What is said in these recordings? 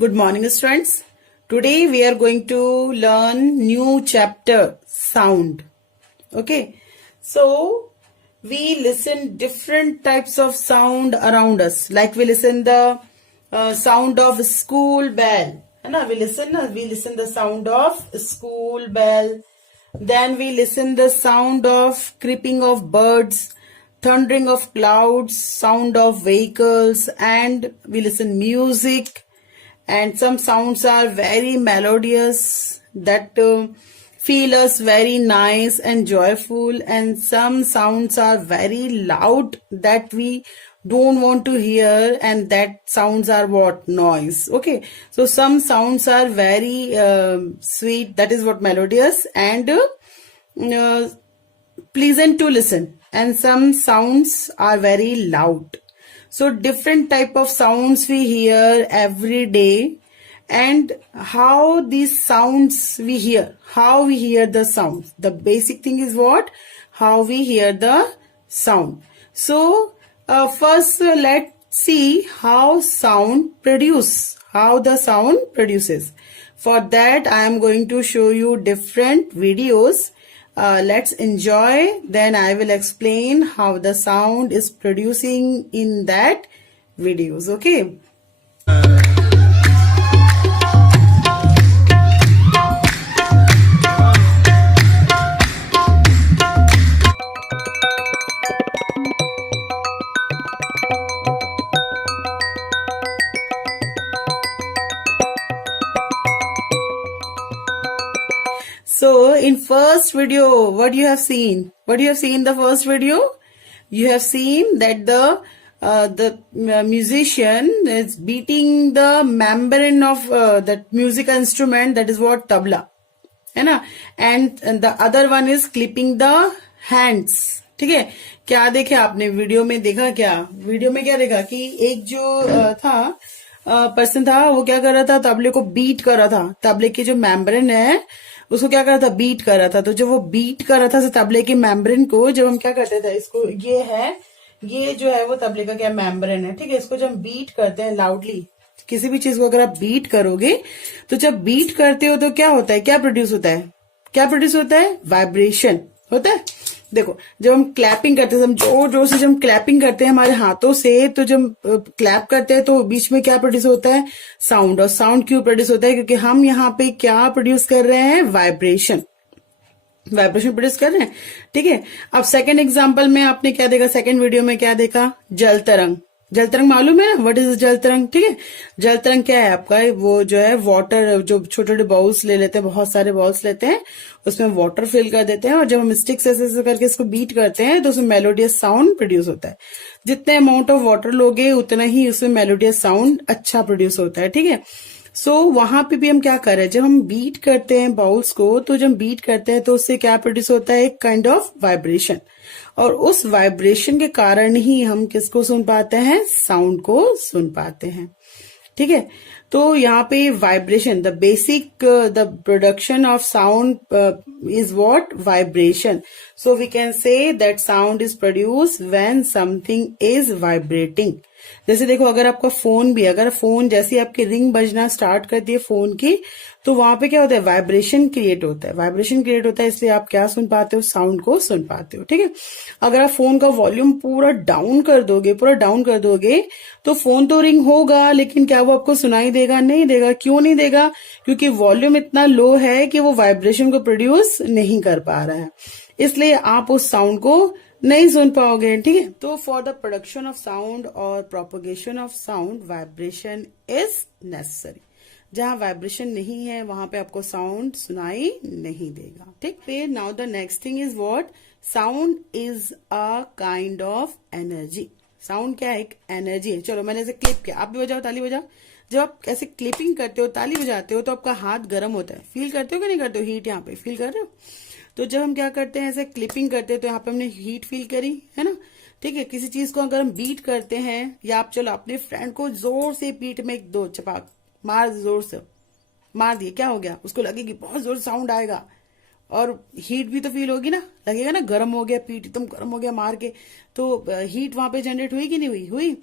Good morning, students. Today we are going to learn new chapter, sound. Okay. So we listen different types of sound around us. Like we listen the sound of school bell. We listen the sound of school bell. Then we listen the sound of creeping of birds, thundering of clouds, sound of vehicles, and we listen music. And some sounds are very melodious that feel us very nice and joyful, and some sounds are very loud that we don't want to hear, and that sounds are what? Noise. Okay, so some sounds are very sweet, that is what? Melodious and pleasant to listen, and some sounds are very loud. So different type of sounds we hear every day, and how these sounds we hear, how we hear the sounds. The basic thing is what? How we hear the sound. So first let's see how the sound produces. For that I am going to show you different videos. Let's enjoy, then I will explain how the sound is producing in that videos. Okay. So in first video, what you have seen? What you have seen in the first video? You have seen that the musician is beating the membrane of that music instrument, that is what? Tabla, है ना? And the other one is clipping the hands. ठीक है? क्या देखे आपने video में? देखा क्या? वीडियो में क्या देखा कि एक जो था पर्सन था, वो क्या कर रहा था? तबले को बीट कर रहा था. तबले की जो मेम्ब्रेन है उसको क्या कर रहा था? बीट कर रहा था. तो जब वो बीट कर रहा था तबले के मेम्ब्रेन को, जब हम क्या करते थे, इसको ये जो है वो तबले का क्या? मेम्ब्रेन है. ठीक है? इसको जब हम बीट करते हैं लाउडली, किसी भी चीज को अगर आप बीट करोगे तो जब बीट करते हो तो क्या होता है? क्या प्रोड्यूस होता है? क्या प्रोड्यूस होता है? वाइब्रेशन होता है. देखो, जब हम क्लैपिंग करते हैं, हम जोर जोर से जब हम क्लैपिंग करते हैं हमारे हाथों से, तो जब क्लैप करते हैं तो बीच में क्या प्रोड्यूस होता है? साउंड. और साउंड क्यों प्रोड्यूस होता है? क्योंकि हम यहाँ पे क्या प्रोड्यूस कर रहे हैं? वाइब्रेशन प्रोड्यूस कर रहे हैं. ठीक है. अब सेकंड एग्जांपल में आपने क्या देखा? सेकंड वीडियो में क्या देखा? जल तरंग. जल तरंग मालूम है ना? व्हाट इज जल तरंग? ठीक है. जल तरंग क्या है आपका? वो जो है वाटर, जो छोटे छोटे बाउल्स ले लेते हैं, बहुत सारे बाउल्स लेते हैं, उसमें वाटर फिल कर देते हैं, और जब हम स्टिक्स ऐसे करके इसको बीट करते हैं तो उसमें मेलोडियस साउंड प्रोड्यूस होता है. जितने अमाउंट ऑफ वाटर लोगे उतना ही उसमें मेलोडियस साउंड अच्छा प्रोड्यूस होता है. ठीक है. सो वहां पे भी हम क्या कर रहे हैं? जब हम बीट करते हैं बाउल्स को, तो जब बीट करते हैं तो उससे क्या प्रोड्यूस होता है? एक काइंड ऑफ वाइब्रेशन. और उस वाइब्रेशन के कारण ही हम किसको सुन पाते हैं? साउंड को सुन पाते हैं. ठीक है. तो यहाँ पे vibration, the basic the production of sound is what? Vibration. So we can say that sound is produce when something is vibrating. जैसे देखो, अगर आपका फोन भी, अगर फोन जैसे आपकी रिंग बजना स्टार्ट करती है फोन की, तो वहां पे क्या होता है? वाइब्रेशन क्रिएट होता है. वाइब्रेशन क्रिएट होता है, इसलिए आप क्या सुन पाते हो? साउंड को सुन पाते हो. ठीक है. अगर आप फोन का वॉल्यूम पूरा डाउन कर दोगे तो फोन तो रिंग होगा, लेकिन क्या वो आपको सुनाई देगा? नहीं देगा. क्यों नहीं देगा? क्योंकि वॉल्यूम इतना लो है कि वो वाइब्रेशन को प्रोड्यूस नहीं कर पा रहा है, इसलिए आप उस साउंड को नहीं सुन पाओगे. ठीक है. तो for the production of sound और propagation of sound, vibration is necessary. जहां वाइब्रेशन नहीं है वहां पे आपको साउंड सुनाई नहीं देगा. ठीक. फिर now the next thing is what? Sound is a kind of energy. Sound क्या है? एक एनर्जी है. चलो, मैंने ऐसे क्लिप किया, आप भी बजाओ, ताली बजाओ. जब आप ऐसे क्लिपिंग करते हो, ताली बजाते हो, तो आपका हाथ गर्म होता है. फील करते हो कि नहीं करते हो? हीट यहाँ पे फील कर रहे हो? तो जब हम क्या करते हैं, ऐसे क्लिपिंग करते हैं, तो यहाँ पे हमने हीट फील करी, है ना? ठीक है. किसी चीज को अगर हम बीट करते हैं, या आप चलो अपने फ्रेंड को जोर से पीठ में एक दो चपाक मार, जोर से मार दिए, क्या हो गया? उसको लगेगी बहुत जोर साउंड आएगा, और हीट भी तो फील होगी ना, लगेगा ना गर्म हो गया, पीठ एकदम गर्म हो गया मार के, तो हीट वहां पे जनरेट हुई कि नहीं हुई? हुई।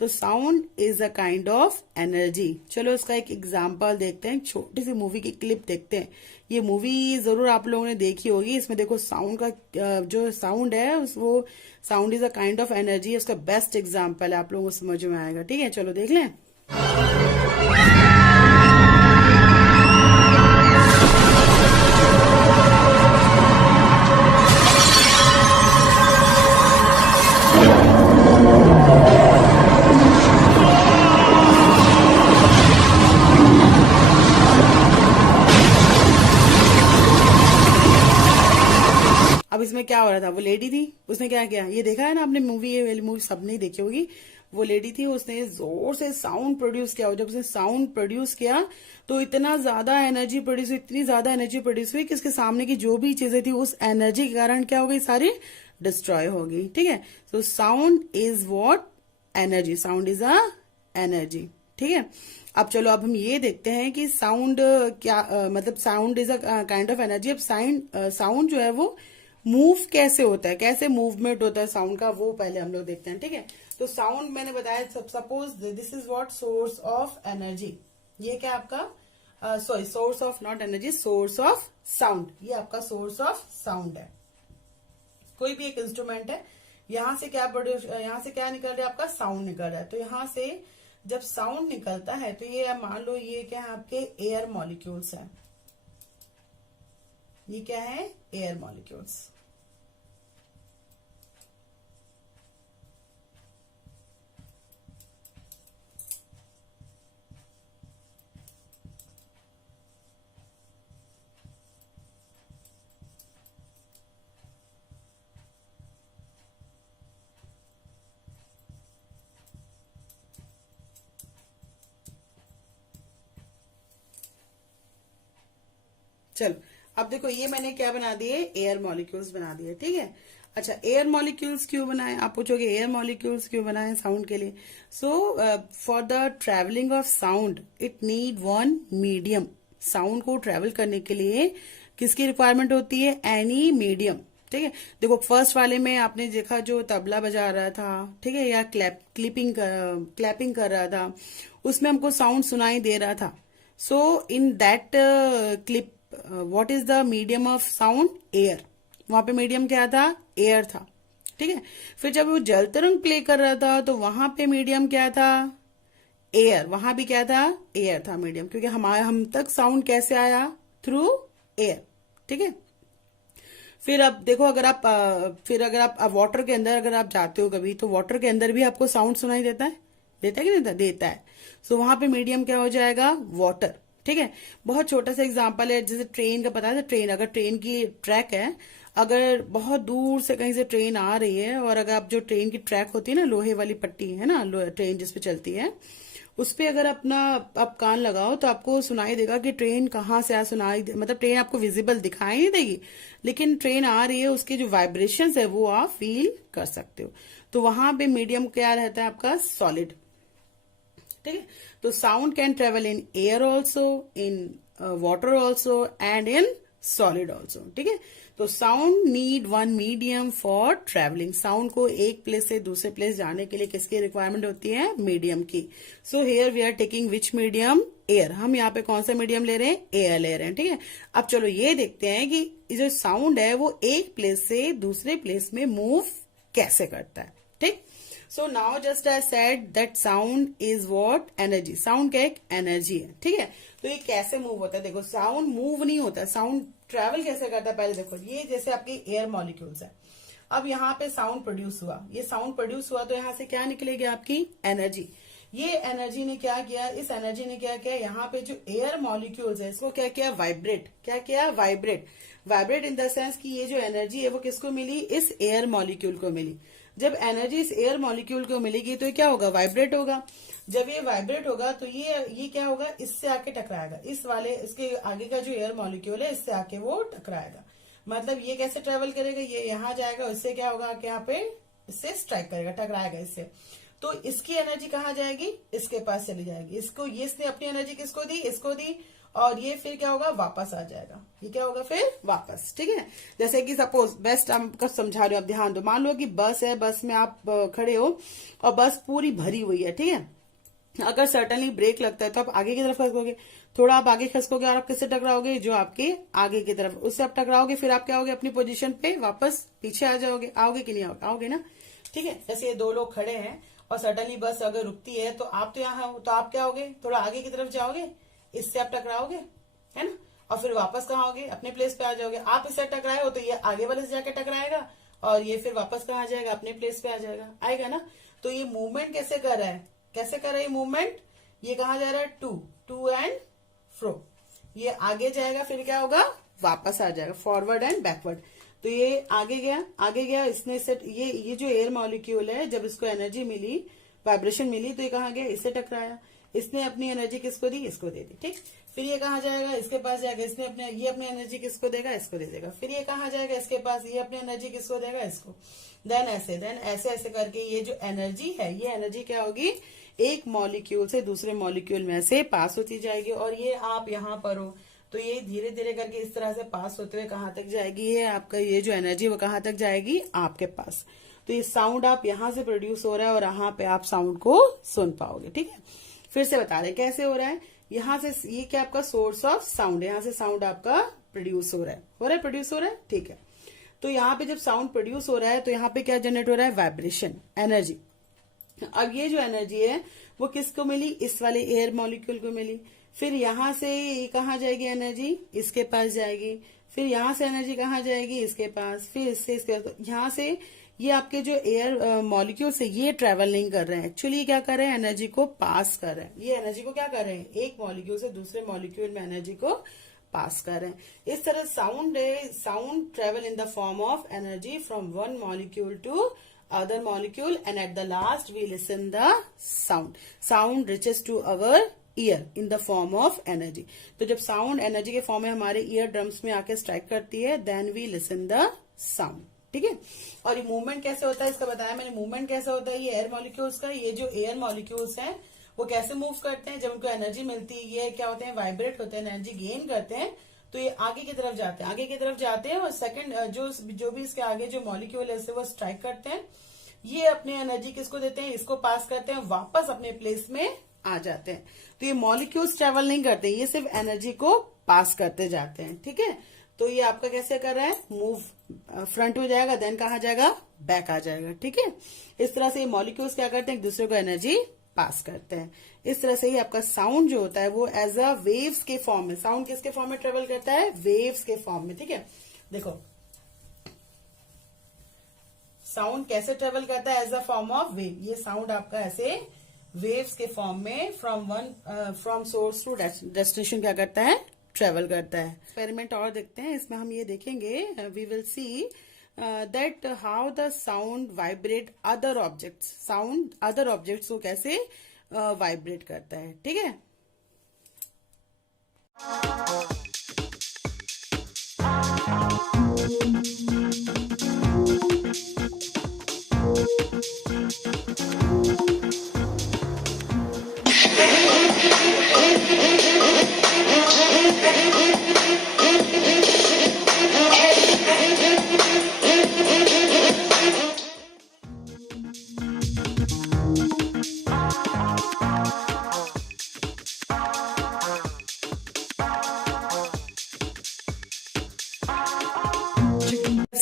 तो sound is a kind of energy. चलो उसका एक एग्जाम्पल देखते हैं, छोटी सी मूवी की क्लिप देखते हैं। ये मूवी जरूर आप लोगों ने देखी होगी। इसमें देखो साउंड का जो साउंड है वो sound is a kind of energy, उसका बेस्ट एग्जाम्पल है, आप लोगों को समझ में आएगा। ठीक है, चलो देख लें। अब इसमें क्या हो रहा था, वो लेडी थी, उसने क्या किया, ये देखा है ना आपने मूवी, ये वाली मूवी सबने देखी होगी। वो लेडी थी, उसने जोर से साउंड प्रोड्यूस किया, और जब उसने साउंड प्रोड्यूस किया तो इतना ज्यादा एनर्जी प्रोड्यूस हुई, इतनी ज्यादा एनर्जी प्रोड्यूस हुई कि उसके सामने की जो भी चीजें थी उस एनर्जी के कारण क्या हो गई, सारी डिस्ट्रॉय हो गई। ठीक है, so sound is what, energy, sound is a energy. ठीक है, अब चलो अब हम ये देखते हैं कि साउंड क्या मतलब sound is a kind of energy. अब साउंड जो है वो मूव कैसे होता है, कैसे मूवमेंट होता है साउंड का, वो पहले हम लोग देखते हैं। ठीक है, तो साउंड मैंने बताया, suppose this is what, source of energy. ये क्या आपका sorry source of, not energy, source of sound. ये आपका सोर्स ऑफ साउंड है। कोई भी एक इंस्ट्रूमेंट है, यहां से क्या प्रोड्यूस, यहां से क्या निकल रहा है, आपका साउंड निकल रहा है। तो यहां से जब साउंड निकलता है तो ये मान लो ये क्या है, आपके एयर मॉलिक्यूल्स है। ये क्या है, एयर मॉलिक्यूल्स। चलो अब देखो ये मैंने क्या बना दिए, एयर मॉलिक्यूल्स बना दिए। ठीक है, अच्छा एयर मॉलिक्यूल्स क्यों बनाए, आप पूछोगे एयर मॉलिक्यूल्स क्यों बनाए साउंड के लिए। So for the travelling of sound it need one medium. Sound को ट्रेवल करने के लिए किसकी रिक्वायरमेंट होती है, एनी मीडियम। ठीक है, देखो फर्स्ट वाले में आपने देखा जो तबला बजा रहा था, ठीक है, या क्लैपिंग कर रहा था, उसमें हमको साउंड सुनाई दे रहा था। So in that clip what is the medium of sound, air. वहां पे मीडियम क्या था, एयर था। ठीक है, फिर जब वो जल तरंग प्ले कर रहा था तो वहां पे मीडियम क्या था, एयर। वहां भी क्या था, एयर था मीडियम, क्योंकि हम तक साउंड कैसे आया, थ्रू एयर। ठीक है, फिर अब देखो फिर अगर आप वाटर के अंदर अगर आप जाते हो कभी, तो वाटर के अंदर भी आपको साउंड सुनाई देता है, देता है कि नहीं देता, देता है। सो वहां पे मीडियम क्या हो जाएगा, वाटर। ठीक है, बहुत छोटा सा एग्जांपल है, जैसे ट्रेन का पता है, ट्रेन अगर ट्रेन की ट्रैक है, अगर बहुत दूर से कहीं से ट्रेन आ रही है, और अगर आप जो ट्रेन की ट्रैक होती है ना, लोहे वाली पट्टी है ना, ट्रेन जिसपे चलती है, उस पे अगर आप कान लगाओ तो आपको सुनाई देगा कि ट्रेन कहाँ से मतलब ट्रेन आपको विजिबल दिखाई नहीं देगी, लेकिन ट्रेन आ रही है, उसके जो वाइब्रेशंस है वो आप फील कर सकते हो। तो वहां पे मीडियम क्या रहता है आपका, सॉलिड। ठीक है, तो sound can travel in air also, in water also, and in solid also. ठीक है, तो sound need one medium for travelling. Sound को एक प्लेस से दूसरे प्लेस जाने के लिए किसकी रिक्वायरमेंट होती है, मीडियम की। So here we are taking which medium, air. हम यहाँ पे कौन सा मीडियम ले रहे हैं, एयर ले रहे हैं। ठीक है, अब चलो ये देखते हैं कि जो साउंड है वो एक प्लेस से दूसरे प्लेस में मूव कैसे करता है। ठीक, so now just I said that sound is what, energy. Sound क्या एक एनर्जी है। ठीक है, तो ये कैसे मूव होता है, देखो साउंड मूव नहीं होता, साउंड ट्रेवल कैसे करता है, पहले देखो ये जैसे आपकी एयर मॉलिक्यूल्स है। अब यहाँ पे साउंड प्रोड्यूस हुआ, ये साउंड प्रोड्यूस हुआ तो यहाँ से क्या निकलेगी, आपकी एनर्जी। ये एनर्जी ने क्या किया, इस एनर्जी ने क्या किया, यहाँ पे जो एयर मॉलिक्यूल्स है इसको क्या किया, वाइब्रेट। क्या किया, vibrate. Vibrate in the sense कि ये जो एनर्जी है वो किसको मिली, इस एयर मॉलिक्यूल को मिली। जब एनर्जी इस एयर मॉलिक्यूल को मिलेगी तो क्या होगा, वाइब्रेट होगा। जब ये वाइब्रेट होगा तो ये क्या होगा, इससे आके टकराएगा, इसके आगे का जो एयर मॉलिक्यूल है इससे आके वो टकराएगा। मतलब ये कैसे ट्रेवल करेगा, ये यहाँ जाएगा, इससे क्या होगा कि यहाँ पे इससे स्ट्राइक करेगा, टकराएगा इससे। तो इसकी एनर्जी कहाँ जाएगी, इसके पास चली जाएगी। इसको ये इसने अपनी एनर्जी किसको दी, इसको दी, और ये फिर क्या होगा, वापस आ जाएगा। ये क्या होगा फिर वापस, ठीक है। जैसे कि सपोज बेस्ट आपको समझा रहे हो, आप ध्यान दो। मान लो कि बस है, बस में आप खड़े हो और बस पूरी भरी हुई है, ठीक है। अगर सर्टनली ब्रेक लगता है तो आप आगे की तरफ खसकोगे, थोड़ा आप आगे खसकोगे और आप किससे टकराओगे, जो आपके आगे की तरफ, उससे आप टकराओगे, फिर आप क्या होगे, अपनी पोजीशन पे वापस पीछे आ जाओगे। आओगे कि नहीं आओगे ना, ठीक है। जैसे ये दो लोग खड़े हैं और सडनली बस अगर रुकती है तो आप तो यहाँ हो, तो आप क्या होगे, थोड़ा आगे की तरफ जाओगे, इससे आप टकराओगे, है ना, और फिर वापस कहाँ आओगे, अपने प्लेस पे आ जाओगे। आप इससे टकराए हो तो ये आगे वाले से जाके टकराएगा और ये फिर वापस कहाँ आ जाएगा, अपने प्लेस पे आ जाएगा, आएगा ना। तो ये मूवमेंट कैसे कर रहा है, कैसे कर रहा है ये मूवमेंट, ये कहाँ जा रहा है, टू एंड फ्रो। ये आगे जाएगा, फिर क्या होगा, वापस आ जाएगा, फॉरवर्ड एंड बैकवर्ड। तो ये आगे गया, इसने से ये जो एयर मॉलिक्यूल है, जब इसको एनर्जी मिली, वाइब्रेशन मिली, तो ये कहाँ गया, इससे टकराया, इसने अपनी एनर्जी किसको दी, इसको दे दी, ठीक। फिर ये कहाँ जाएगा, इसके पास जाएगा, इसने अपनी एनर्जी किसको देगा, इसको दे देगा। फिर ये कहाँ जाएगा, इसके पास, ये अपनी एनर्जी किसको देगा, इसको। देन ऐसे करके ये जो एनर्जी है, ये एनर्जी क्या होगी, एक मॉलिक्यूल से दूसरे मॉलिक्यूल में से पास होती जाएगी। और ये आप यहाँ पर हो तो ये धीरे धीरे करके इस तरह से पास होते हुए कहाँ तक जाएगी, ये आपका ये जो एनर्जी वो कहाँ तक जाएगी, आपके पास। तो ये साउंड आप यहाँ से प्रोड्यूस हो रहा है और यहाँ पे आप साउंड को सुन पाओगे, ठीक है। फिर से बता रहे कैसे हो रहा है, यहाँ से ये क्या आपका सोर्स ऑफ साउंड है, यहाँ से साउंड आपका प्रोड्यूस हो रहा है, प्रोड्यूस हो रहा है, ठीक है। तो यहाँ पे जब साउंड प्रोड्यूस हो रहा है तो यहाँ पे क्या जनरेट हो रहा है, वाइब्रेशन, एनर्जी। अब ये जो एनर्जी है वो किसको मिली, इस वाले एयर मॉलिक्यूल को मिली। फिर यहाँ से ये कहाँ जाएगी एनर्जी, इसके पास जाएगी। फिर यहाँ से एनर्जी कहाँ जाएगी, इसके पास। फिर इससे इसके पास, यहाँ से ये आपके जो एयर मॉलिक्यूल्स है ये ट्रेवल नहीं कर रहे हैं, एक्चुअली क्या कर रहे हैं, एनर्जी को पास कर रहे हैं। ये एनर्जी को क्या कर रहे हैं, एक मॉलिक्यूल से दूसरे मॉलिक्यूल में एनर्जी को पास कर रहे हैं। इस तरह sound travel in the form of energy from one molecule to other molecule, and at the last we listen the sound reaches to our ear in the form of energy। तो जब sound energy के form में हमारे year drums में आके strike करती है, then we listen the sound, ठीक है। और ये मूवमेंट कैसे होता है, इसका बताया मैंने, मूवमेंट कैसे होता है, ये एयर मॉलिक्यूल्स का, ये जो एयर मॉलिक्यूल्स हैं वो कैसे मूव करते हैं, जब उनको एनर्जी मिलती है, ये क्या होते हैं, वाइब्रेट होते हैं, एनर्जी गेन करते हैं, तो ये आगे की तरफ जाते हैं, और सेकंड जो भी इसके आगे जो मॉलिक्यूल है वो स्ट्राइक करते हैं। ये अपने एनर्जी किसको देते हैं, इसको पास करते हैं, वापस अपने प्लेस में आ जाते हैं। तो ये मॉलिक्यूल्स ट्रेवल नहीं करते, ये सिर्फ एनर्जी को पास करते जाते हैं, ठीक है। तो ये आपका कैसे कर रहा है, मूव, फ्रंट में जाएगा, देन कहाँ जाएगा, बैक आ जाएगा, ठीक है। इस तरह से ये मॉलिक्यूल्स क्या करते हैं, एक दूसरे को एनर्जी पास करते हैं। इस तरह से ही आपका साउंड जो होता है वो एज अ वेव्स के फॉर्म में, साउंड किसके फॉर्म में ट्रेवल करता है, वेव्स के फॉर्म में, ठीक है। देखो साउंड कैसे ट्रेवल करता है, as a form of wave. ये साउंड आपका ऐसे वेव्स के फॉर्म में फ्रॉम सोर्स टू डेस्टिनेशन क्या करता है, ट्रेवल करता है। एक्सपेरिमेंट और देखते हैं, इसमें हम ये देखेंगे, we will see that how the sound vibrate other objects, sound other objects को कैसे वाइब्रेट करता है, ठीक है।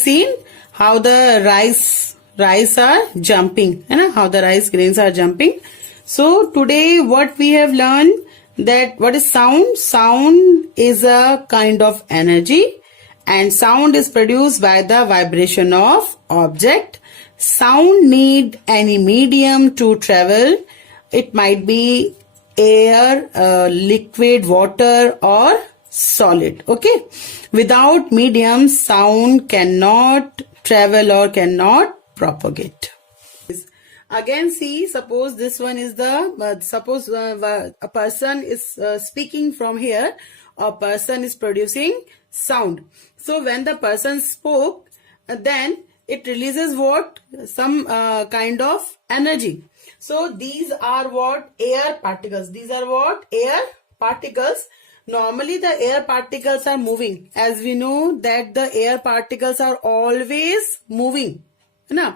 Seen how the rice are jumping, है ना, how the rice grains are jumping. So today what we have learned, that what is sound? Sound is a kind of energy, and sound is produced by the vibration of object. Sound need any medium to travel. It might be air, liquid, water, or solid, okay. Without medium, sound cannot travel or cannot propagate. Again, see, suppose this one is the, suppose a person is speaking from here, a person is producing sound. So when the person spoke, then it releases what? Some kind of energy. So these are what? Air particles. These are what? Air particles. Normally the air particles are moving. As we know that the air particles are always moving. है ना?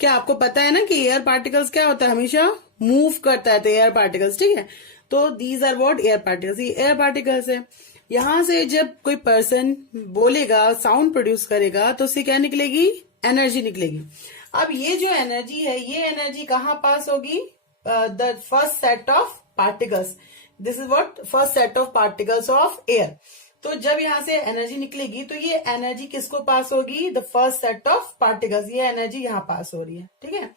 क्या आपको पता है ना कि air particles क्या होता है? हमेशा मूव करता है तो एयर पार्टिकल्स, ठीक है? तो these are what? Air particles. ये एयर पार्टिकल्स है. यहां से जब कोई पर्सन बोलेगा, साउंड प्रोड्यूस करेगा, तो उससे क्या निकलेगी? एनर्जी निकलेगी. अब ये जो एनर्जी है, ये एनर्जी कहाँ पास होगी? The first set of particles. This is what? First set of particles of air. तो जब यहां से एनर्जी निकलेगी तो ये एनर्जी किसको पास होगी? The first set of particles. ये एनर्जी यहां पास हो रही है, ठीक है?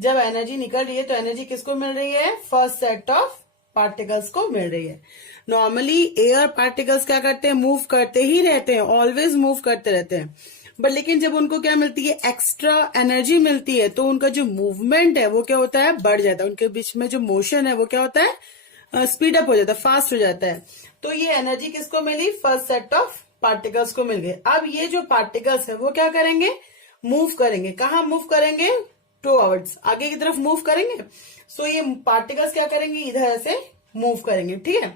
जब एनर्जी निकल रही है तो एनर्जी किसको मिल रही है? फर्स्ट सेट ऑफ पार्टिकल्स को मिल रही है. नॉर्मली एयर पार्टिकल्स क्या करते हैं? मूव करते ही रहते हैं, ऑलवेज मूव करते रहते हैं. बट लेकिन जब उनको क्या मिलती है? एक्स्ट्रा एनर्जी मिलती है, तो उनका जो मूवमेंट है वो क्या होता है? बढ़ जाता है. उनके बीच में जो मोशन है वो क्या होता है? स्पीड अप हो जाता है, फास्ट हो जाता है. तो ये एनर्जी किसको मिली? फर्स्ट सेट ऑफ पार्टिकल्स को मिल गई. अब ये जो पार्टिकल्स है वो क्या करेंगे? मूव करेंगे. कहाँ मूव करेंगे? टुवर्ड्स, आगे की तरफ मूव करेंगे. सो ये पार्टिकल्स क्या करेंगे? इधर से मूव करेंगे, ठीक है?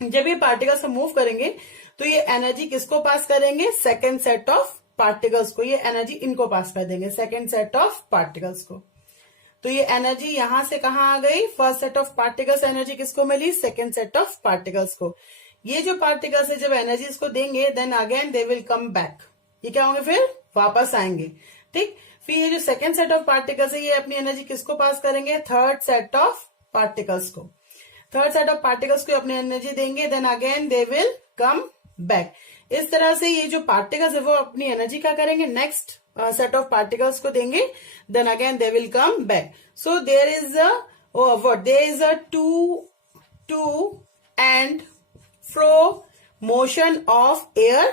जब ये पार्टिकल्स मूव करेंगे तो ये एनर्जी किसको पास करेंगे? सेकेंड सेट ऑफ पार्टिकल्स को. ये एनर्जी इनको पास कर देंगे, सेकेंड सेट ऑफ पार्टिकल्स को. तो ये एनर्जी यहां से कहां आ गई? First set of particles energy किसको मिली? सेकेंड सेट ऑफ पार्टिकल्स को. ये जो पार्टिकल्स है जब एनर्जी इसको देंगे then again they will come back. ये क्या होंगे? फिर वापस आएंगे, ठीक? फिर ये जो सेकेंड सेट ऑफ पार्टिकल्स है ये अपनी एनर्जी किसको पास करेंगे? थर्ड सेट ऑफ पार्टिकल्स को. थर्ड सेट ऑफ पार्टिकल्स को अपनी एनर्जी देंगे then again they will come back. इस तरह से ये जो पार्टिकल्स है वो अपनी एनर्जी क्या करेंगे? नेक्स्ट सेट ऑफ पार्टिकल्स को देंगे then again they will come back. So there is a to and fro motion of air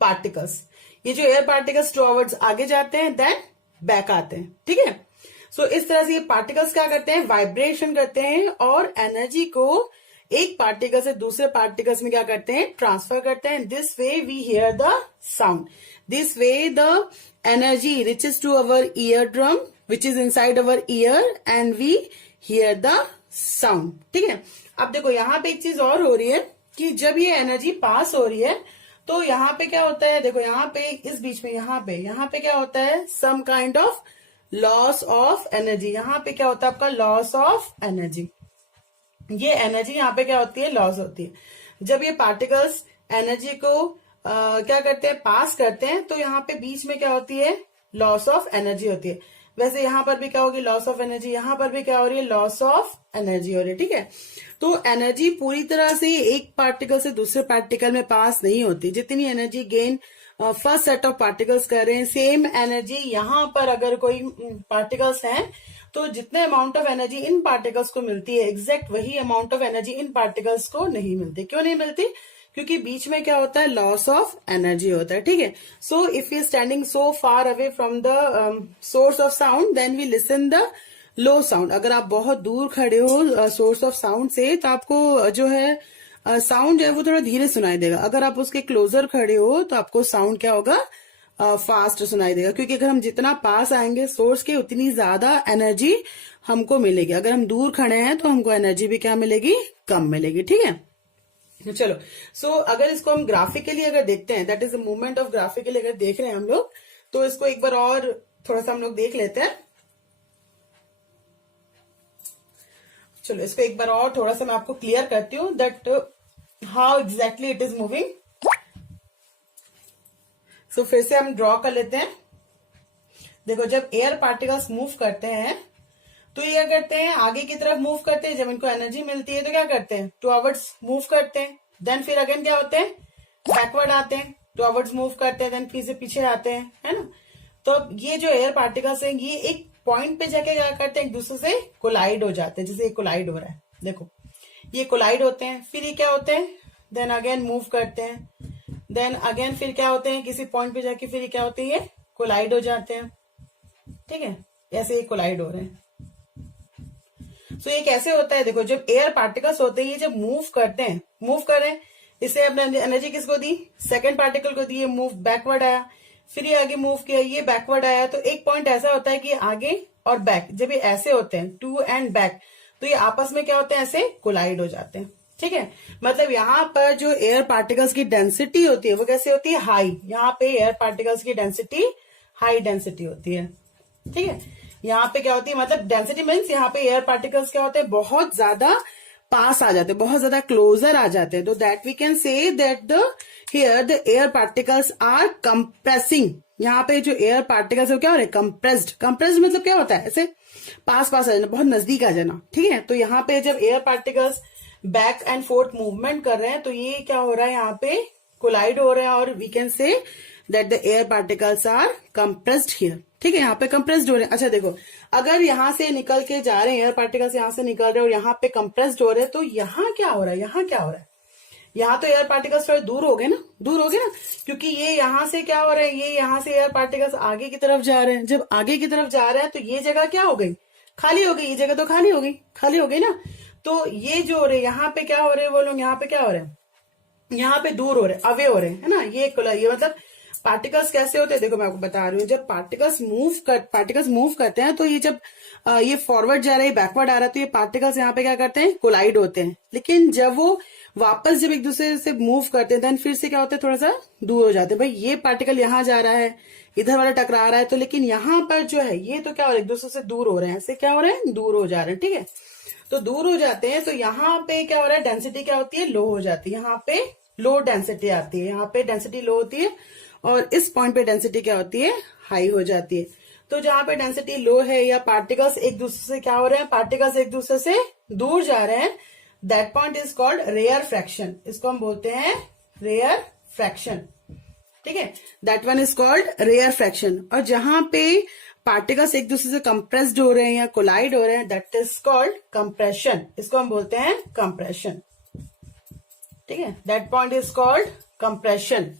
particles. ये जो एयर पार्टिकल्स टुवर्ड्स आगे जाते हैं देन बैक आते हैं, ठीक है? सो इस तरह से ये पार्टिकल्स क्या करते हैं? वाइब्रेशन करते हैं और एनर्जी को एक पार्टिकल से दूसरे पार्टिकल्स में क्या करते हैं? ट्रांसफर करते हैं. This way we hear the sound. This way the energy reaches to our ear drum which is inside our ear and we hear the sound, ठीक है? अब देखो यहां पे एक चीज और हो रही है कि जब ये एनर्जी पास हो रही है तो यहाँ पे क्या होता है? देखो यहाँ पे इस बीच में यहाँ पे क्या होता है? Some kind of loss of energy. यहाँ पे क्या होता है आपका? Loss of energy. ये एनर्जी यहाँ पे क्या होती है? लॉस होती है. जब ये पार्टिकल्स एनर्जी को क्या करते हैं? पास करते हैं. तो यहाँ पे बीच में क्या होती है? लॉस ऑफ एनर्जी होती है. वैसे यहां पर भी क्या होगी? Loss of energy. यहां पर भी क्या हो रही है? लॉस ऑफ एनर्जी हो रही है, ठीक है? तो एनर्जी पूरी तरह से एक पार्टिकल से दूसरे पार्टिकल में पास नहीं होती. जितनी energy gain first set of particles कर रहे हैं, सेम एनर्जी यहां पर अगर कोई पार्टिकल्स हैं तो जितने amount of energy in particles को मिलती है एग्जैक्ट वही amount of energy in particles को नहीं मिलती. क्यों नहीं मिलती? क्योंकि बीच में क्या होता है? लॉस ऑफ एनर्जी होता है, ठीक है? So if you standing so far away from the source of sound then we listen the low sound. अगर आप बहुत दूर खड़े हो सोर्स ऑफ साउंड से तो आपको जो है साउंड जो है वो थोड़ा धीरे सुनाई देगा. अगर आप उसके क्लोजर खड़े हो तो आपको साउंड क्या होगा? फास्ट सुनाई देगा. क्योंकि अगर हम जितना पास आएंगे सोर्स के उतनी ज्यादा एनर्जी हमको मिलेगी. अगर हम दूर खड़े हैं तो हमको एनर्जी भी क्या मिलेगी? कम मिलेगी, ठीक है? चलो. सो अगर इसको हम ग्राफिकली अगर देखते हैं, that is the movement of graphically अगर देख रहे हैं हम लोग, तो इसको एक बार और थोड़ा सा हम लोग देख लेते हैं. चलो इसको एक बार और थोड़ा सा मैं आपको क्लियर करती हूँ that how exactly it is moving. So फिर से हम ड्रॉ कर लेते हैं. देखो जब एयर पार्टिकल्स मूव करते हैं तो ये क्या करते हैं? आगे की तरफ मूव करते हैं. जब इनको एनर्जी मिलती है तो क्या करते हैं? टुवर्ड्स मूव करते हैं. देन फिर अगेन क्या होते हैं? बैकवर्ड आते हैं. टुवर्ड्स मूव करते हैं देन फिर से पीछे आते हैं, है ना? तो ये जो एयर पार्टिकल्स हैं ये एक पॉइंट पे जाके क्या करते हैं? एक दूसरे से कोलाइड हो जाते हैं. जैसे कोलाइड हो रहा है, देखो ये कोलाइड होते हैं. फिर ये क्या होते हैं? देन अगेन मूव करते हैं. देन अगेन फिर क्या होते हैं? किसी पॉइंट पे जाके फिर क्या होते हैं? ये कोलाइड हो जाते हैं, ठीक है? ऐसे ये कोलाइड हो रहे हैं. सो ये कैसे होता है? देखो जब एयर पार्टिकल्स होते हैं ये जब मूव करते हैं, मूव कर रहे हैं, इससे अपने एनर्जी किसको दी? सेकेंड पार्टिकल को दी. मूव बैकवर्ड आया. फिर ये आगे मूव किया, ये बैकवर्ड आया। तो एक पॉइंट ऐसा होता है कि आगे और बैक जब ये ऐसे होते हैं, टू एंड बैक, तो ये आपस में क्या होते हैं, ऐसे कोलाइड हो जाते हैं। ठीक है, मतलब यहाँ पर जो एयर पार्टिकल्स की डेंसिटी होती है वो कैसे होती है, हाई। यहाँ पे एयर पार्टिकल्स की डेंसिटी हाई डेंसिटी होती है। ठीक है, यहाँ पे क्या होती है, मतलब डेंसिटी मीन्स यहाँ पे एयर पार्टिकल्स क्या होते हैं, बहुत ज्यादा पास आ जाते हैं, बहुत ज्यादा क्लोजर आ जाते हैं। तो that we can say that the here the air particles are compressing. यहाँ पे जो एयर पार्टिकल्स है क्या हो रहे हैं, कंप्रेस्ड। कंप्रेस्ड मतलब क्या होता है, ऐसे पास पास आ जाना, बहुत नजदीक आ जाना। ठीक है, तो यहाँ पे जब air particles back and fourth movement कर रहे हैं तो ये क्या हो रहा है, यहाँ पे कोलाइड हो रहे हैं, और we can say that the air particles are compressed here. ठीक है, यहाँ पे कंप्रेस्ड हो रहे हैं। अच्छा देखो, अगर यहाँ से निकल के जा रहे हैं एयर पार्टिकल्स, यहाँ से निकल रहे हैं और यहाँ पे कंप्रेस्ड हो रहे हैं, तो यहाँ क्या हो रहा है, यहाँ क्या हो रहा है, यहाँ तो एयर पार्टिकल्स थोड़े दूर हो गए ना, दूर हो गए ना, क्योंकि ये यहाँ से क्या हो रहा है, ये यहाँ से एयर पार्टिकल्स आगे की तरफ जा रहे हैं। जब आगे की तरफ जा रहे हैं तो ये जगह क्या हो गई, खाली हो गई। ये जगह तो खाली हो गई, खाली हो गई ना। तो ये जो हो रहे हैं यहाँ पे क्या हो रहे हैं, वो लोग यहाँ पे क्या हो रहे हैं, यहाँ पे दूर हो रहे हैं, अवे हो रहे हैं, है ना। ये मतलब पार्टिकल्स कैसे होते हैं, देखो मैं आपको बता रही हूँ। जब पार्टिकल्स मूव करते हैं तो ये जब ये फॉरवर्ड जा रहा है, बैकवर्ड आ रहा है, तो ये पार्टिकल्स यहाँ पे क्या करते हैं, कोलाइड होते हैं। लेकिन जब वो वापस जब एक दूसरे से मूव करते हैं देन फिर से क्या होता है, थोड़ा सा दूर हो जाते हैं। भाई ये पार्टिकल यहाँ जा रहा है, इधर वाला टकरा रहा है, तो लेकिन यहाँ पर जो है ये तो क्या हो रहा है, एक दूसरे से दूर हो रहे हैं, ऐसे क्या हो रहे हैं, दूर हो जा रहे हैं। ठीक है, तो दूर हो जाते हैं तो यहाँ पे क्या हो रहा है, डेंसिटी क्या होती है, लो हो जाती है। यहाँ पे लो डेंसिटी आती है, यहाँ पे डेंसिटी लो होती है, और इस पॉइंट पे डेंसिटी क्या होती है, हाई हो जाती है। तो जहां पे डेंसिटी लो है या पार्टिकल्स एक दूसरे से क्या हो रहे हैं, पार्टिकल्स एक दूसरे से दूर जा रहे हैं, that point is called rarefaction. इसको हम बोलते हैं रेयर फ्रैक्शन। ठीक है, that one is called rarefaction. और जहां पे पार्टिकल्स एक दूसरे से कंप्रेस्ड हो रहे हैं या कोलाइड हो रहे हैं, दैट इज कॉल्ड कंप्रेशन। इसको हम बोलते हैं कंप्रेशन। ठीक है, that point is called compression.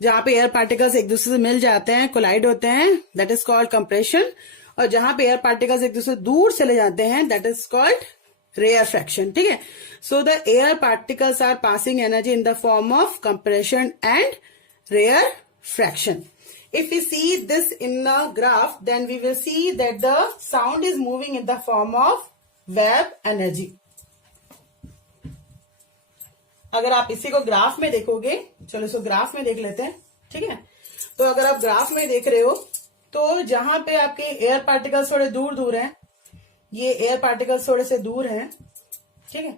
जहां पे एयर पार्टिकल्स एक दूसरे से मिल जाते हैं, कोलाइड होते हैं, दैट इज कॉल्ड कंप्रेशन। और जहां पे एयर पार्टिकल्स एक दूसरे से दूर चले जाते हैं, that is called rarefaction. ठीक है, so the air particles are passing energy in the form of compression and rarefaction. If we see this in the graph, then we will see that the sound is moving in the form of wave energy. अगर आप इसी को graph में देखोगे, चलो इसको graph में देख लेते हैं। ठीक है, तो अगर आप ग्राफ में देख रहे हो तो जहां पे आपके एयर पार्टिकल्स थोड़े दूर दूर हैं, ये एयर पार्टिकल्स थोड़े से दूर हैं। ठीक है,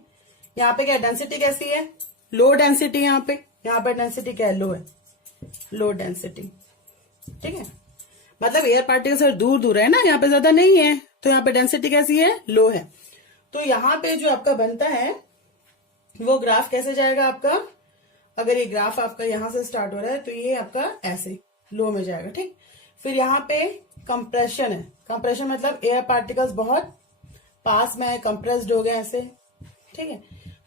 यहाँ पे क्या डेंसिटी कैसी है, लो डेंसिटी। यहाँ पे डेंसिटी क्या है, लो है, लो डेंसिटी। ठीक है, मतलब एयर पार्टिकल्स दूर दूर है ना, यहाँ पे ज्यादा नहीं है, तो यहाँ पे डेंसिटी कैसी है, लो है। तो यहाँ पे जो आपका बनता है वो ग्राफ कैसे जाएगा आपका, अगर ये ग्राफ आपका यहां से स्टार्ट हो रहा है तो ये आपका ऐसे लो में जाएगा। ठीक, फिर यहाँ पे कंप्रेशन है। कंप्रेशन मतलब एयर पार्टिकल्स बहुत पास में है, कंप्रेस्ड हो गए ऐसे। ठीक है,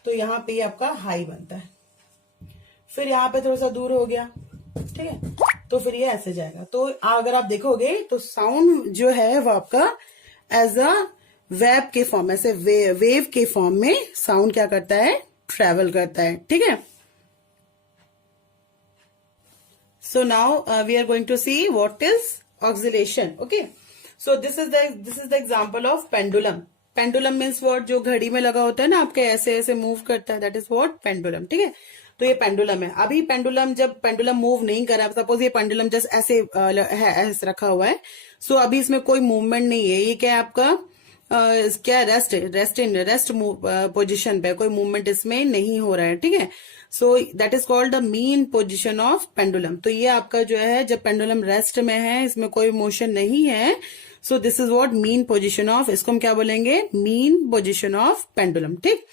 तो यहाँ पे आपका हाई बनता है। फिर यहाँ पे थोड़ा सा दूर हो गया। ठीक है, तो फिर ये ऐसे जाएगा। तो अगर आप देखोगे तो साउंड जो है वो आपका एज अ वेव के फॉर्म, ऐसे वेव के फॉर्म में साउंड क्या करता है, ट्रेवल करता है। ठीक है, so now we are going to see what is oscillation. Okay, so this is the example of pendulum. Pendulum means what, जो घड़ी में लगा होता है ना आपके, ऐसे ऐसे मूव करता है, दैट इज व्हाट पेंडुलम. ठीक है, तो ये पेंडुलम है. अभी पेंडुलम जब पेंडुलम मूव नहीं कर रहा, सपोज ये पेंडुलम जस्ट ऐसे है, ऐसे रखा हुआ है, सो अभी इसमें कोई मूवमेंट नहीं है. ये क्या है आपका, क्या रेस्ट पोजिशन पे, कोई मूवमेंट इसमें नहीं हो रहा है. ठीक है, so that is called the mean position of pendulum. तो ये आपका जो है जब पेंडुलम रेस्ट में है, इसमें कोई मोशन नहीं है, सो this is what mean position of, इसको हम क्या बोलेंगे, मीन पोजिशन ऑफ पेंडुलम. ठीक,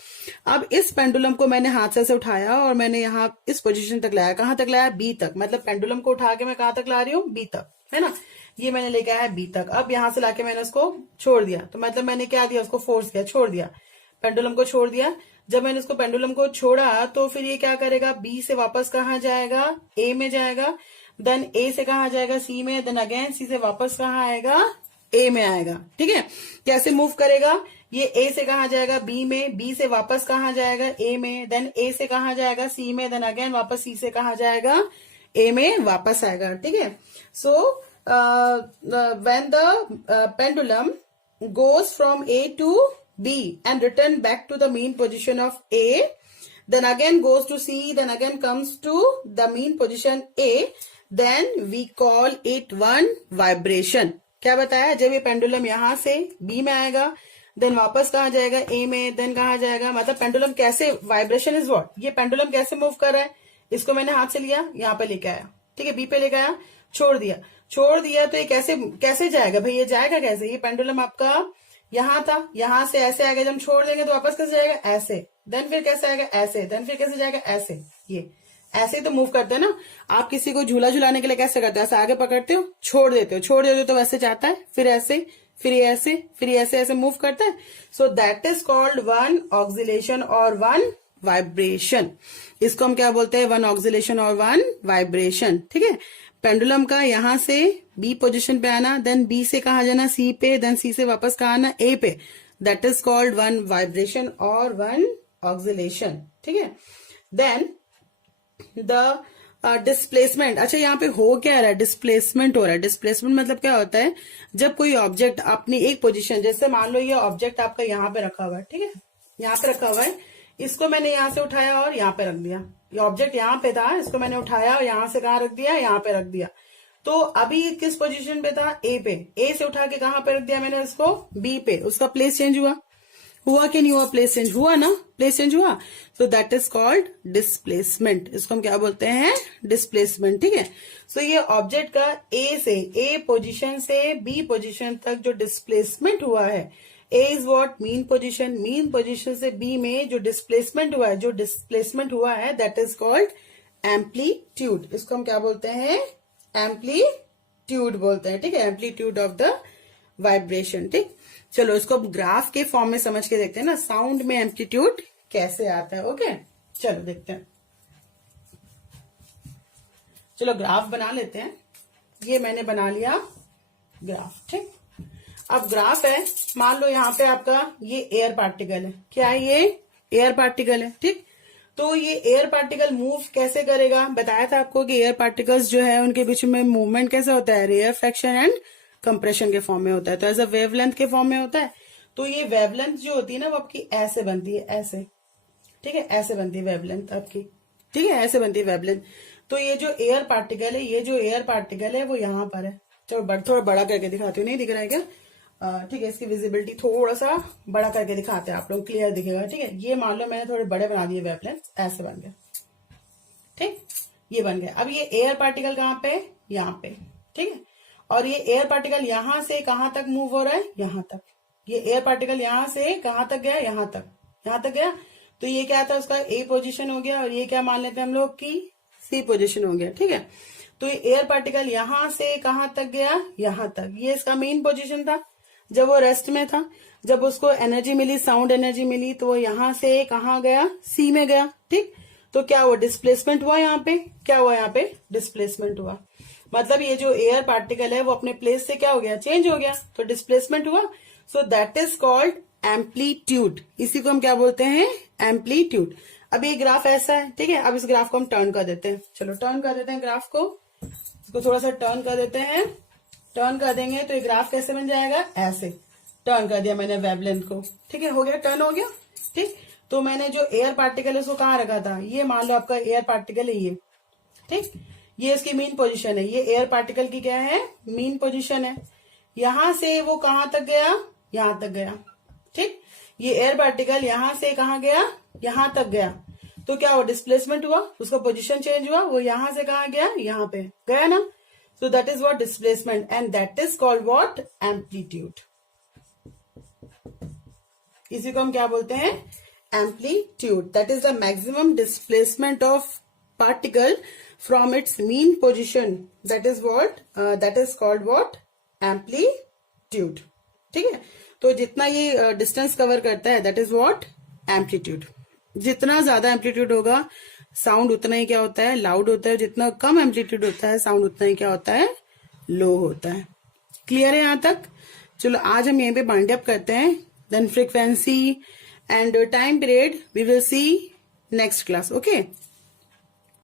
अब इस पेंडुलम को मैंने हाथ से उठाया और मैंने यहाँ इस पोजीशन तक लाया. कहां तक लाया, बी तक. मतलब पेंडुलम को उठा के मैं कहां तक ला रही हूँ, बी तक, है ना. ये मैंने लेके आया बी तक. अब यहां से लाके मैंने उसको छोड़ दिया, तो मतलब मैंने क्या दिया, उसको फोर्स किया, छोड़ दिया, पेंडुलम को छोड़ दिया. जब मैंने उसको पेंडुलम को छोड़ा तो फिर ये क्या करेगा, बी से वापस कहाँ जाएगा, ए में जाएगा. देन ए से कहाँ जाएगा, सी में. देन अगेन सी से वापस कहाँ आएगा, ए में आएगा. ठीक है, कैसे मूव करेगा, ये ए से कहा जाएगा, बी में, बी से वापस कहा जाएगा, ए में. देन ए से कहा जाएगा, सी में. देन अगेन वापस सी से कहा जाएगा, ए में वापस आएगा, ठीक है। So when the pendulum goes from A to B and return back to the mean position of A, then again goes to C, then again comes to the mean position A, then we call it one vibration. क्या बताया, जब ये pendulum यहां से B में आएगा, then वापस कहाँ जाएगा, A में, देन कहाँ जाएगा, मतलब पेंडुलम कैसे, वाइब्रेशन इज व्हाट, ये पेंडुलम कैसे मूव कर रहा है, इसको मैंने हाथ से लिया, यहाँ पे लेके आया, ठीक है, B पे लेके आया, छोड़ दिया, तो ये कैसे जाएगा भाई, ये जाएगा कैसे, ये पेंडुलम आपका यहां था, यहां से ऐसे आएगा, जब हम छोड़ देंगे तो वापस कैसे जाएगा, ऐसे, देन फिर कैसे आएगा, ऐसे, देन फिर कैसे जाएगा, ऐसे, ये ऐसे तो मूव करते हैं ना। आप किसी को झूला झुलाने के लिए कैसे करते हो, ऐसे आगे पकड़ते हो, छोड़ देते हो तो वैसे जाता है, फिर ऐसे, फिर ये ऐसे, फिर ये ऐसे मूव करता है। So that is called one oscillation और वन वाइब्रेशन। इसको हम क्या बोलते हैं, वन ऑक्सिलेशन और वन वाइब्रेशन, ठीक है। पेंडुलम का यहां से बी पोजीशन पे आना, देन बी से कहा जाना सी पे, देन सी से वापस कहा आना ए पे, that is called one vibration और वन ऑक्सिलेशन, ठीक है। देन द डिस्प्लेसमेंट, अच्छा यहाँ पे हो क्या रहा है, डिस्प्लेसमेंट हो रहा है। डिस्प्लेसमेंट मतलब क्या होता है, जब कोई ऑब्जेक्ट अपनी एक पोजीशन, जैसे मान लो ये ऑब्जेक्ट आपका यहाँ पे रखा हुआ है, ठीक है, यहाँ पे रखा हुआ है, इसको मैंने यहाँ से उठाया और यहाँ पे रख दिया, ये ऑब्जेक्ट यहाँ पे था, इसको मैंने उठाया और यहाँ से कहाँ रख दिया, यहाँ पे रख दिया। तो अभी किस पोजीशन पे था, ए पे, ए से उठा के कहाँ पे रख दिया मैंने उसको, बी पे, उसका प्लेस चेंज हुआ कि नहीं हुआ, प्लेस चेंज हुआ ना, प्लेस चेंज हुआ। सो दैट इज कॉल्ड डिस्प्लेसमेंट, इसको हम क्या बोलते हैं, डिस्प्लेसमेंट, ठीक है। सो ये ऑब्जेक्ट का ए पोजीशन से बी पोजीशन तक जो डिस्प्लेसमेंट हुआ है, ए इज व्हाट, मीन पोजीशन से बी में जो डिस्प्लेसमेंट हुआ है, दैट इज कॉल्ड एम्पलीट्यूड। इसको हम क्या बोलते हैं, एम्पलीट्यूड बोलते हैं, ठीक है, एम्पलीट्यूड ऑफ द वाइब्रेशन, ठीक। चलो इसको ग्राफ के फॉर्म में समझ के देखते हैं ना, साउंड में एम्पलीट्यूड कैसे आता है, ओके। चलो देखते हैं, चलो ग्राफ बना लेते हैं। ये मैंने बना लिया ग्राफ, ठीक। अब ग्राफ है, मान लो यहाँ पे आपका ये एयर पार्टिकल है, क्या है, ये एयर पार्टिकल है, ठीक। तो ये एयर पार्टिकल मूव कैसे करेगा, बताया था आपको कि एयर पार्टिकल्स जो है उनके बीच में मूवमेंट कैसे होता है, रेयरफेक्शन एंड कंप्रेशन के फॉर्म में होता है, तो एज अ वेवलेंथ के फॉर्म में होता है। तो ये वेवलेंथ जो होती है ना वो आपकी ऐसे बनती है, ऐसे, ठीक है, ऐसे बनती है वेवलेंथ आपकी, ठीक है, ऐसे बनती है वेवलेंथ। तो ये जो एयर पार्टिकल है वो यहाँ पर है। चलो थोड़ा बड़ा करके दिखाती हूँ, नहीं दिख रहा है क्या, ठीक है, इसकी विजिबिलिटी थोड़ा सा बड़ा करके दिखाते हैं, आप लोग क्लियर दिखेगा, ठीक है। ये मान लो मैंने थोड़े बड़े बना दिए वेवलेंथ, ऐसे बन गए, ठीक, ये बन गया। अब ये एयर पार्टिकल कहाँ पे, यहाँ पे, ठीक है। और ये एयर पार्टिकल यहां से कहां तक मूव हो रहा है, यहां तक। ये एयर पार्टिकल यहां से कहां तक गया, यहां तक गया। तो ये क्या था, उसका ए पोजीशन हो गया, और ये क्या मान लेते हैं हम लोग की सी पोजीशन हो गया, ठीक है। तो ये एयर पार्टिकल यहां से कहां तक गया, यहां तक, ये इसका मेन पोजीशन था जब वो रेस्ट में था। जब उसको एनर्जी मिली, साउंड एनर्जी मिली, तो वो यहां से कहां गया, सी में गया, ठीक। तो क्या हुआ, डिस्प्लेसमेंट हुआ, यहाँ पे क्या हुआ, यहाँ पे डिस्प्लेसमेंट हुआ। मतलब ये जो एयर पार्टिकल है वो अपने प्लेस से क्या हो गया, चेंज हो गया, तो डिस्प्लेसमेंट हुआ। सो दैट इज कॉल्ड एम्पलीट्यूड, इसी को हम क्या बोलते हैं, एम्पलीट्यूड। अब ये ग्राफ ऐसा है, ठीक है। अब इस ग्राफ को हम टर्न कर देते हैं, चलो टर्न कर देते हैं ग्राफ को, इसको थोड़ा सा टर्न कर देते हैं। टर्न कर देंगे तो ये ग्राफ कैसे बन जाएगा, ऐसे। टर्न कर दिया मैंने वेवलेंथ को, ठीक है, हो गया, टर्न हो गया, ठीक। तो मैंने जो एयर पार्टिकल है उसको कहाँ रखा था, ये मान लो आपका एयर पार्टिकल है ये, ठीक, ये इसकी मीन पोजीशन है, ये एयर पार्टिकल की क्या है, मीन पोजीशन है। यहां से वो कहां तक गया, यहां तक गया, ठीक। ये एयर पार्टिकल यहां से कहां गया, यहां तक गया। तो क्या हुआ, डिस्प्लेसमेंट हुआ, उसका पोजीशन चेंज हुआ, वो यहां से कहां गया, यहां पे गया ना। सो that is what displacement, and that is called what, amplitude. इसी को हम क्या बोलते हैं, amplitude. That is the maximum displacement of particle from its mean position, that is called what, amplitude, ठीक है। तो जितना ये डिस्टेंस कवर करता है, that is what, amplitude। जितना ज्यादा एम्पलीट्यूड होगा साउंड उतना ही क्या होता है, लाउड होता है। जितना कम एम्पलीट्यूड होता है साउंड उतना ही क्या होता है, लो होता है। क्लियर है यहाँ तक। चलो आज हम यहीं पे बाइंड अप करते हैं। Then frequency and time period we will see next class, okay.